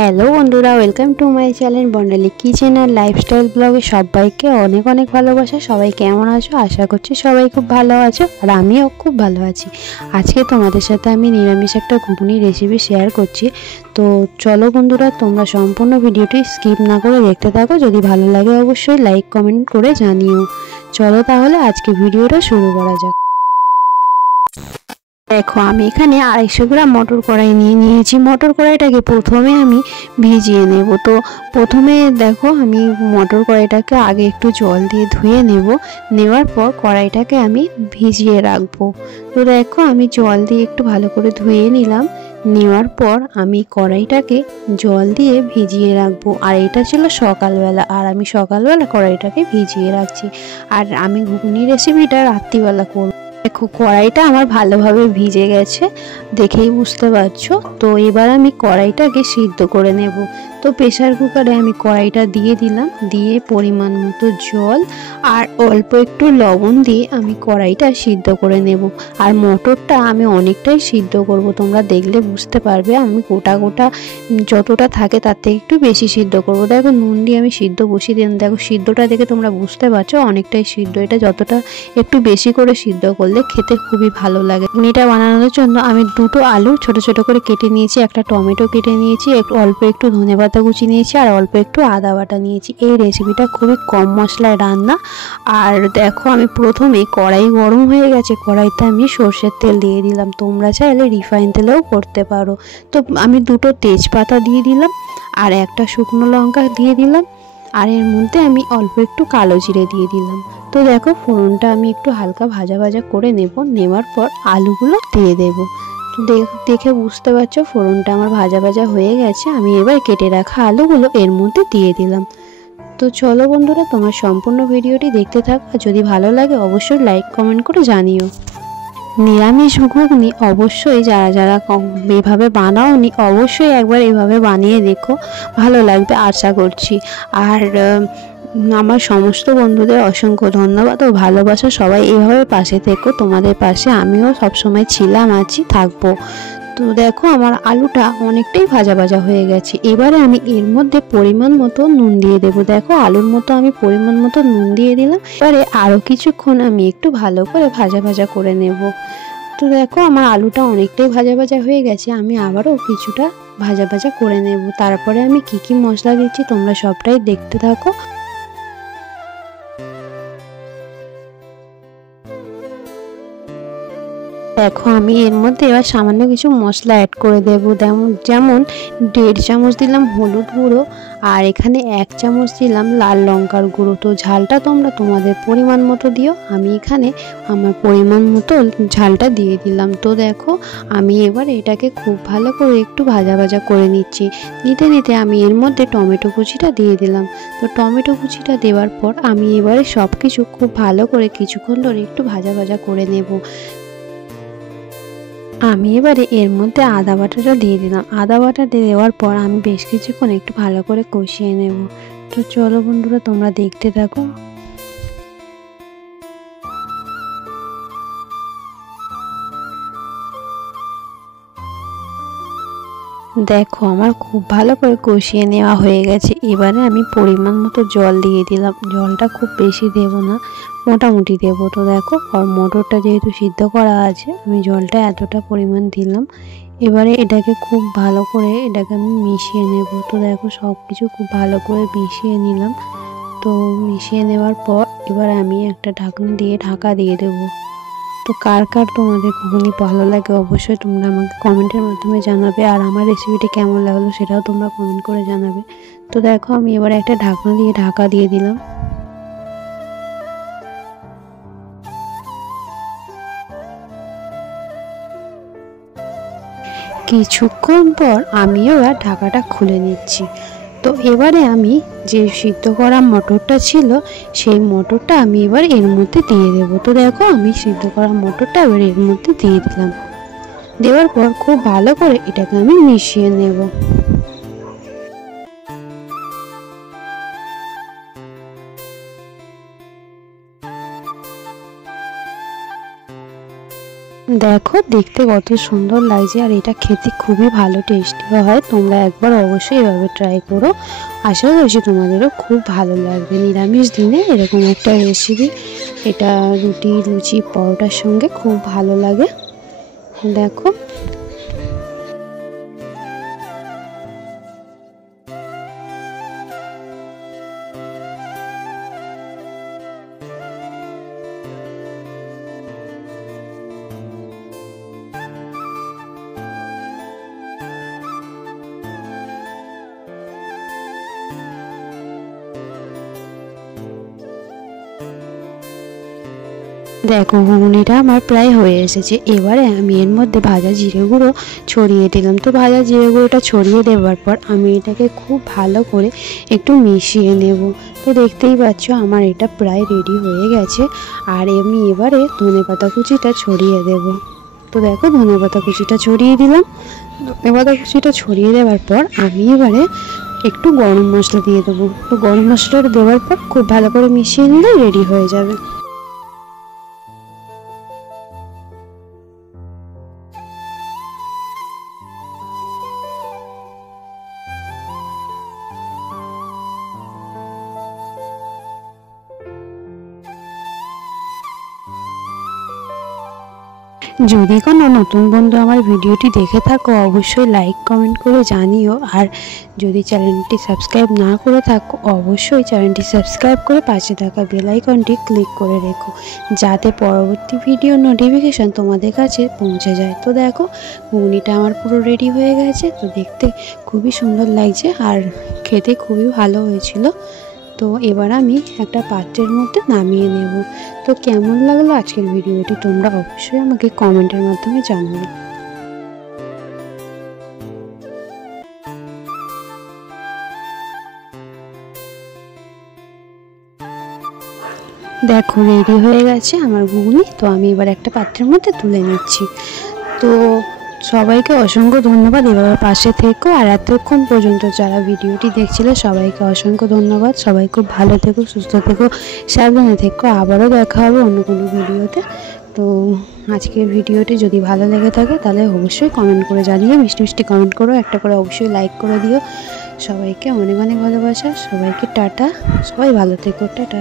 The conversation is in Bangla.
হ্যালো বন্ধুরা, welcome to my channel Barnali kitchen আর লাইফস্টাইল ব্লগে সবাইকে অনেক অনেক ভালোবাসা। সবাই কেমন আছো? আশা করছি সবাই খুব ভালো আছো, আর আমিও খুব ভালো আছি। আজকে তোমাদের সাথে আমি নিরামিষ একটা ঘুগনি রেসিপি শেয়ার করছি। তো চলো বন্ধুরা, তোমরা সম্পূর্ণ ভিডিওটি স্কিপ না করে দেখতে থাকো। যদি ভালো লাগে অবশ্যই লাইক কমেন্ট করে জানিও। চলো তাহলে আজকে ভিডিওটা শুরু করা যাক। দেখো, আমি এখানে 250 গ্রাম মটর কড়াই নিয়ে নিয়েছি। মটর কড়াইটাকে প্রথমে আমি ভিজিয়ে নেব। তো প্রথমে দেখো, আমি মটর কড়াইটাকে আগে একটু জল দিয়ে ধুয়ে নেওয়ার পর কড়াইটাকে আমি ভিজিয়ে রাখবো। তো দেখো, আমি জল দিয়ে একটু ভালো করে ধুয়ে নিলাম। নেওয়ার পর আমি কড়াইটাকে জল দিয়ে ভিজিয়ে রাখবো। আর এটা ছিল সকালবেলা, আর আমি সকালবেলা কড়াইটাকে ভিজিয়ে রাখছি। আর আমি ঘুগনি রেসিপিটা রাত্রিবেলা করব। দেখো, কড়াইটা আমার ভালোভাবে ভিজে গেছে, দেখেই বুঝতে পারছো। তো এবার আমি কড়াইটাকে সিদ্ধ করে নেব। তো প্রেসার কুকারে আমি কড়াইটা দিয়ে দিলাম, দিয়ে পরিমাণ মতো জল আর অল্প একটু লবণ দিয়ে আমি কড়াইটা সিদ্ধ করে নেব। আর মটরটা আমি অনেকটাই সিদ্ধ করব, তোমরা দেখলে বুঝতে পারবে। আমি গোটা গোটা যতটা থাকে তার থেকে একটু বেশি সিদ্ধ করব। দেখো, নুন দিয়ে আমি সিদ্ধ বসিয়ে দিলাম। দেখো, সিদ্ধটা দেখে তোমরা বুঝতে পারছো অনেকটাই সিদ্ধ। এটা যতটা একটু বেশি করে সিদ্ধ করলে খেতে খুবই ভালো লাগে। ঘুগনিটা বানানোর জন্য আমি দুটো আলু ছোট ছোট করে কেটে নিয়েছি, একটা টমেটো কেটে নিয়েছি, অল্প একটু ধনেপাতা কুচি নিয়েছি, আর অল্প একটু আদা বাটা নিয়েছি। এই রেসিপিটা খুবই কম মশলায় রান্না। আর দেখো, আমি প্রথমে কড়াই গরম হয়ে গেছে, কড়াইতে আমি সর্ষের তেল দিয়ে দিলাম। তোমরা চাইলে রিফাইন তেলেও করতে পারো। তো আমি দুটো তেজপাতা দিয়ে দিলাম, আর একটা শুকনো লঙ্কা দিয়ে দিলাম, আর এর মধ্যে আমি অল্প একটু কালো জিরে দিয়ে দিলাম। তো দেখো, ফোড়নটা আমি একটু হালকা ভাজা ভাজা করে নেওয়ার পর আলুগুলো দিয়ে দেবো। দেখে বুঝতে পারছো ফোড়নটা আমার ভাজা ভাজা হয়ে গেছে। আমি এবার কেটে রাখা আলুগুলো এর মধ্যে দিয়ে দিলাম। তো চলো বন্ধুরা, তোমার সম্পূর্ণ ভিডিওটি দেখতে থাকো। আর যদি ভালো লাগে অবশ্যই লাইক কমেন্ট করে জানিও। নিরামিষ ঘুগনি অবশ্যই যারা যারা এভাবে বানাওনি অবশ্যই একবার এভাবে বানিয়ে দেখো, ভালো লাগবে আশা করছি। আর আমার সমস্ত বন্ধুদের অসংখ্য ধন্যবাদ ও ভালোবাসা। সবাই এভাবে পাশে থেকো, তোমাদের পাশে আমিও সবসময় ছিলাম, আছি, থাকবো। তো দেখো, আমার আলুটা অনেকটাই ভাজা ভাজা হয়ে গেছে। এবারে আমি এর মধ্যে পরিমাণ মতো নুন দিয়ে দেবো। দেখো, আলুর মতো আমি পরিমাণ মতো নুন দিয়ে দিলাম। এবারে আরও কিছুক্ষণ আমি একটু ভালো করে ভাজা ভাজা করে নেব। তো দেখো, আমার আলুটা অনেকটাই ভাজা ভাজা হয়ে গেছে। আমি আবারও কিছুটা ভাজা ভাজা করে নেব। তারপরে আমি কি মশলা দিচ্ছি তোমরা সবটাই দেখতে থাকো। দেখো, আমি এর মধ্যে এবার সামান্য কিছু মশলা অ্যাড করে দেবো। যেমন 1.5 চামচ দিলাম হলুদ গুঁড়ো, আর এখানে 1 চামচ দিলাম লাল লঙ্কার গুঁড়ো। তো ঝালটা তোমরা তোমাদের পরিমাণ মতো দিও। আমি এখানে আমার পরিমাণ মতো ঝালটা দিয়ে দিলাম। তো দেখো, আমি এবার এটাকে খুব ভালো করে একটু ভাজা ভাজা করে নিচ্ছি। নিতে আমি এর মধ্যে টমেটো কুচিটা দিয়ে দিলাম। তো টমেটো কুচিটা দেওয়ার পর আমি এবারে সব কিছু খুব ভালো করে কিছুক্ষণ ধরে একটু ভাজা ভাজা করে নেব। আমি এবারে এর মধ্যে আদা বাটাটা দিয়ে দিলাম। আদা বাটা দেওয়ার পর আমি বেশ কিছুক্ষণ একটু ভালো করে কষিয়ে নেব। তো চলো বন্ধুরা, তোমরা দেখতে থাকো। দেখো, আমার খুব ভালো করে কষিয়ে নেওয়া হয়ে গেছে। এবারে আমি পরিমাণ মতো জল দিয়ে দিলাম। জলটা খুব বেশি দেব না, মোটামুটি দেবো। তো দেখো, মটরটা যেহেতু সিদ্ধ করা আছে, আমি জলটা এতটা পরিমাণ দিলাম। এবারে এটাকে খুব ভালো করে আমি মিশিয়ে নেব। তো দেখো, সব কিছু খুব ভালো করে মিশিয়ে নিলাম। তো মিশিয়ে নেওয়ার পর এবার আমি একটা ঢাকনা দিয়ে ঢাকা দিয়ে দেবো। তো কার কার তোমাদের ঘুগনি ভালো লাগে অবশ্যই তোমরা আমাকে কমেন্টের মাধ্যমে জানাবে। আর আমার রেসিপিটি কেমন লাগলো সেটাও তোমরা কমেন্ট করে জানাবে। তো দেখো, আমি এবার একটা ঢাকনা দিয়ে ঢাকা দিয়ে দিলাম। কিছুক্ষণ পর আমি এবার ঢাকাটা খুলে নিচ্ছি। তো এবারে আমি যে সিদ্ধ করা মটরটা ছিল সেই মটরটা আমি এবার এর মধ্যে দিয়ে দেবো। তো দেখো, আমি সিদ্ধ করা মটরটা এবার এর মধ্যে দিয়ে দিলাম। দেওয়ার পর খুব ভালো করে এটাকে আমি মিশিয়ে নেব। দেখো দেখতে কত সুন্দর লাগছে, আর এটা খেতে খুবই ভালো টেস্টি হয়। তোমরা একবার অবশ্যই এভাবে ট্রাই করো, আশা করছি তোমাদেরও খুব ভালো লাগবে। নিরামিষ দিনে এরকম একটা রেসিপি, এটা রুটি, লুচি, পরোটার সঙ্গে খুব ভালো লাগে। দেখো দেখো ঘুগনিটা আমার প্রায় হয়ে এসেছে। এবারে আমি এর মধ্যে ভাজা জিরে গুঁড়ো ছড়িয়ে দিলাম। তো ভাজা জিরে গুঁড়োটা ছড়িয়ে দেওয়ার পর আমি এটাকে খুব ভালো করে একটু মিশিয়ে নেব। তো দেখতেই পাচ্ছ আমার এটা প্রায় রেডি হয়ে গেছে। আর আমি এবারে ধনেপাতা কুচিটা ছড়িয়ে দেব। তো দেখো ধনেপাতা কুচিটা ছড়িয়ে দিলাম। ধনেপাতা কুচিটা ছড়িয়ে দেওয়ার পর আমি এবারে একটু গরম মশলা দিয়ে দেবো। তো গরম মশলাটা দেওয়ার পর খুব ভালো করে মিশিয়ে নিলে রেডি হয়ে যাবে। যদি কোনো নতুন বন্ধু আমার ভিডিওটি দেখে থাকো অবশ্যই লাইক কমেন্ট করে জানিও। আর যদি চ্যানেলটি সাবস্ক্রাইব না করে থাকো অবশ্যই চ্যানেলটি সাবস্ক্রাইব করে পাশে থাকা বেল আইকনটি ক্লিক করে রেখো, যাতে পরবর্তী ভিডিও নোটিফিকেশান তোমাদের কাছে পৌঁছে যায়। তো দেখো ঘুগনিটা আমার পুরো রেডি হয়ে গেছে। তো দেখতে খুবই সুন্দর লাগছে আর খেতে খুবই ভালো হয়েছিল। তো এবার আমি একটা পাত্রের মধ্যে নামিয়ে নেব। তো কেমন লাগলো আজকের ভিডিওটি তোমরা অবশ্যই আমাকে কমেন্টের মাধ্যমে জানাবে। দেখো রেডি হয়ে গেছে আমার ঘুগনি। তো আমি এবার একটা পাত্রের মধ্যে তুলে নিচ্ছি। তো সবাইকে অসংখ্য ধন্যবাদ, এভাবে পাশে থেকো। আর এতক্ষণ পর্যন্ত যারা ভিডিওটি দেখছিলে সবাইকে অসংখ্য ধন্যবাদ। সবাই খুব ভালো থেকো, সুস্থ থেকো, সাবধানে থেকো। আবারও দেখা হবে অন্য কোনো ভিডিওতে। তো আজকের ভিডিওটি যদি ভালো লেগে থাকে তাহলে অবশ্যই কমেন্ট করে জানিও, মিষ্টি মিষ্টি কমেন্ট করো, একটা করে অবশ্যই লাইক করে দিও। সবাইকে অনেক অনেক ভালোবাসা, সবাইকে টাটা, সবাই ভালো থেকো, টাটা।